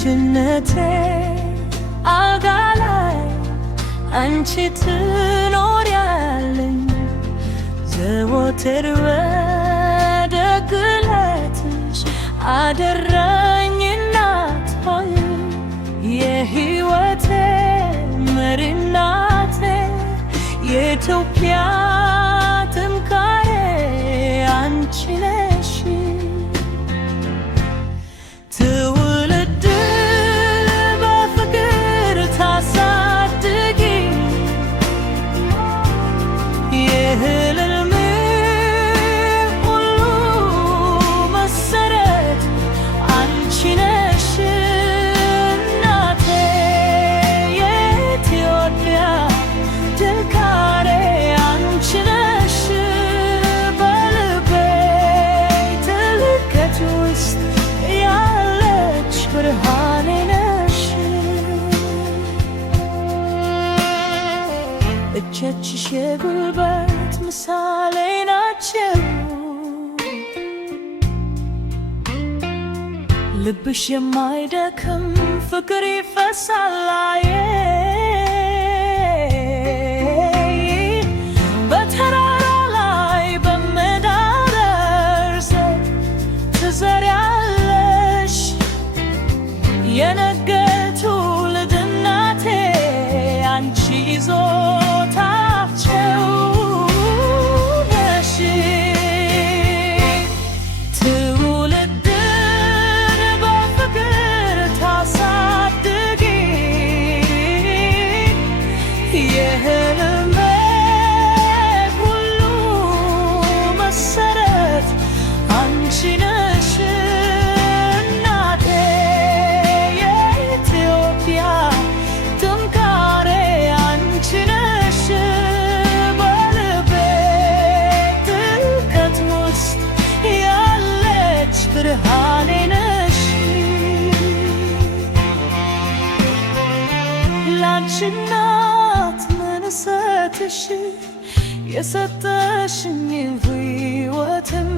በልጅነቴ አልጋ ላይ አንቺ ትኖሪያለሽ ዘወትር በደግነትሽ አደራኝ እናት ሆይ የሕይወቴ መሪ እናቴ የኢትዮጵያ ጥንካሬ አንቺ ነሽ። ትውልድን በፍቅር ታሳድጊ የሕልሜ ሁሉ መሰረት አንቺ ነሽ እናቴ የኢትዮጵያ ጥንካሬ አንቺ ነሽ። በልቤ ጥልቀት ውስጥ ያለች ብርሃኔ ነሽ። እጆችሽ የጉልበት ምሳሌ ናቸው። ልብሽ የማይደክም ፍቅር ይፈሳል። በተራራ ላይ በሜዳ ደርሰሽ ትዘሪያለሽ የነገ ትውልድ እናቴ አንቺ ይዞታቸው ነሽ። ትውልድን በፍቅር ታሳድጊ የሕልሜ ሁሉ መሰረት አንቺ ነሽ እናቴ የኢትዮጵያ ጥንካሬ አንቺ ነሽ። በልቤ ጥልቀት ውስጥ ያለች ብርሃኔ ነሽ። ላንቺ እናት ምን እሰጥሽ የሰጠሽኝ ሕይወትም